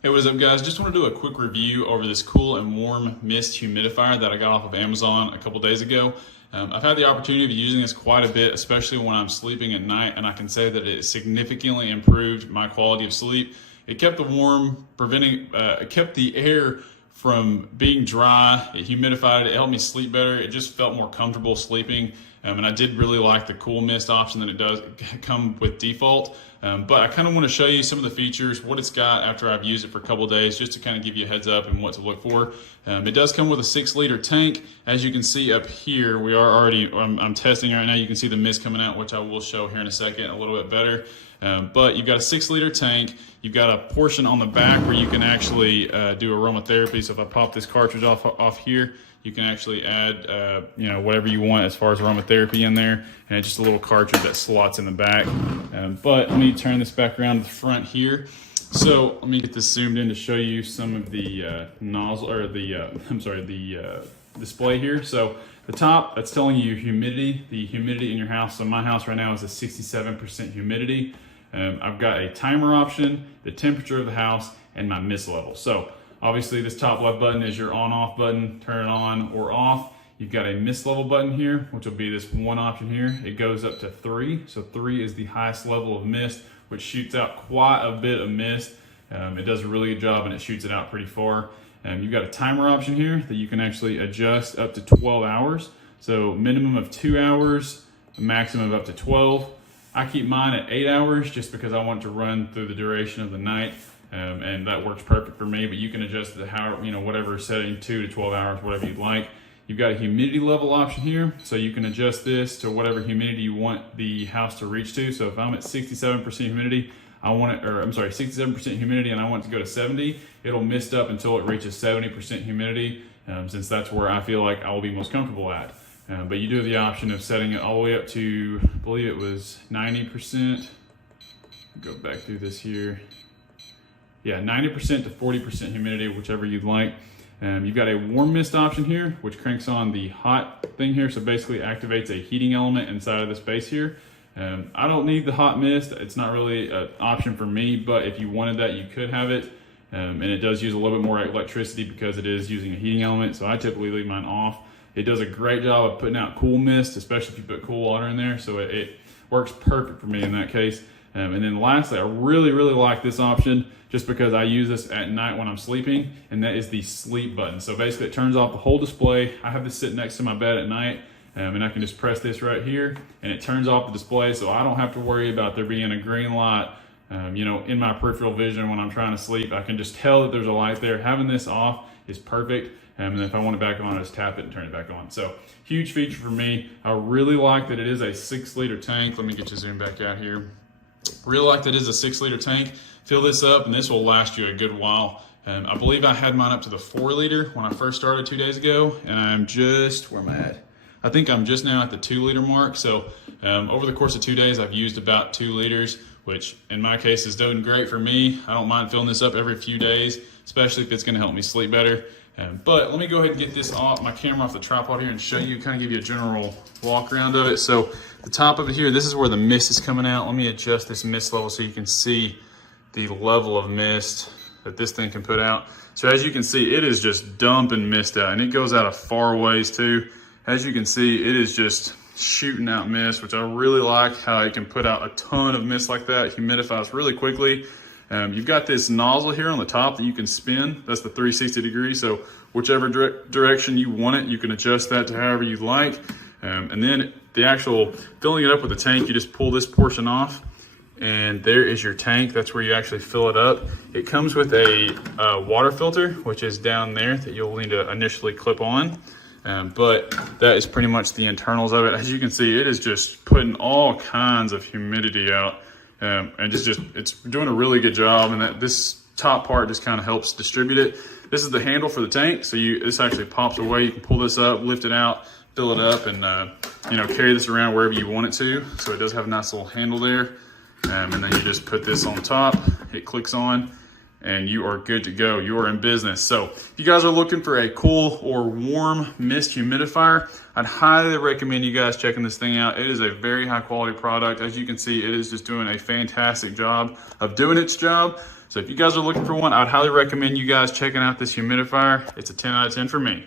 Hey, what is up guys? Just want to do a quick review over this cool and warm mist humidifier that I got off of Amazon a couple days ago. I've had the opportunity of using this quite a bit, especially when I'm sleeping at night, and I can say that it significantly improved my quality of sleep. It kept the warm, it kept the air from being dry, it humidified it, helped me sleep better, it just felt more comfortable sleeping. And I did really like the cool mist option that it does come with default. But I kind of want to show you some of the features, what it's got after I've used it for a couple of days, just to kind of give you a heads up and what to look for. It does come with a 6-liter tank. As you can see up here, I'm testing right now. You can see the mist coming out, which I will show here in a second a little bit better. But you've got a 6-liter tank. You've got a portion on the back where you can actually do aromatherapy. So if I pop this cartridge off here, you can actually add whatever you want as far as aromatherapy in there, and it's just a little cartridge that slots in the back. But let me turn this back around to the front here. So let me get this zoomed in to show you some of the nozzle, or the display here. So the top, that's telling you humidity, the humidity in your house. So my house right now is a 67% humidity. I've got a timer option, the temperature of the house, and my mist level. So obviously this top left button is your on-off button, turn it on or off. You've got a mist level button here, which will be this one option here. It goes up to 3. So 3 is the highest level of mist, which shoots out quite a bit of mist. It does a really good job and it shoots it out pretty far. You've got a timer option here that you can actually adjust up to 12 hours. So minimum of 2 hours, a maximum of up to 12. I keep mine at 8 hours just because I want it to run through the duration of the night. And that works perfect for me, but you can adjust it to whatever setting, 2 to 12 hours, whatever you'd like. You've got a humidity level option here, so you can adjust this to whatever humidity you want the house to reach to. So if I'm at 67% humidity, 67% humidity and I want it to go to 70, it'll mist up until it reaches 70% humidity, since that's where I feel like I will be most comfortable at. But you do have the option of setting it all the way up to, I believe it was 90%. Go back through this here. Yeah, 90% to 40% humidity, whichever you'd like. You've got a warm mist option here, which cranks on the hot thing here. So basically activates a heating element inside of the space here. I don't need the hot mist. It's not really an option for me, but if you wanted that, you could have it. And it does use a little bit more electricity because it is using a heating element. So I typically leave mine off. It does a great job of putting out cool mist, especially if you put cool water in there. So it works perfect for me in that case. And then lastly, I really like this option just because I use this at night when I'm sleeping, and that is the sleep button. So basically it turns off the whole display. I have this sitting next to my bed at night, and I can just press this right here and it turns off the display, so I don't have to worry about there being a green light in my peripheral vision when I'm trying to sleep. I can just tell that there's a light there. Having this off is perfect. And then if I want it back on, I just tap it and turn it back on. So huge feature for me. I really like that it is a 6-liter tank. Let me get you zoomed back out here. Really like that it is a 6-liter tank. Fill this up and this will last you a good while. I believe I had mine up to the 4-liter when I first started 2 days ago, and I'm just, where am I at? I think I'm just now at the 2-liter mark. So over the course of 2 days, I've used about 2 liters, which in my case is doing great for me. I don't mind filling this up every few days, especially if it's gonna help me sleep better. But let me go ahead and get this off my camera off the tripod here and show you, kind of give you a general walk around of it. So the top of it here, this is where the mist is coming out. Let me adjust this mist level so you can see the level of mist that this thing can put out. So as you can see, it is just dumping mist out, and it goes out a far ways too. As you can see, it is just shooting out mist, which I really like how it can put out a ton of mist like that. It humidifies really quickly. You've got this nozzle here on the top that you can spin. That's the 360 degrees. So whichever direction you want it, you can adjust that to however you like. And then the actual filling it up with the tank, you just pull this portion off, and there is your tank. That's where you actually fill it up. It comes with a water filter, which is down there that you'll need to initially clip on. But that is pretty much the internals of it. As you can see, it is just putting all kinds of humidity out. And it's doing a really good job, and that this top part just kind of helps distribute it. This is the handle for the tank, so this actually pops away. You can pull this up, lift it out, fill it up, and carry this around wherever you want it to. So it does have a nice little handle there, and then you just put this on top. It clicks on, and you are good to go. You are in business. So if you guys are looking for a cool or warm mist humidifier, I'd highly recommend you guys checking this thing out. It is a very high quality product. As you can see, it is just doing a fantastic job of doing its job. So if you guys are looking for one, I'd highly recommend you guys checking out this humidifier. It's a 10 out of 10 for me.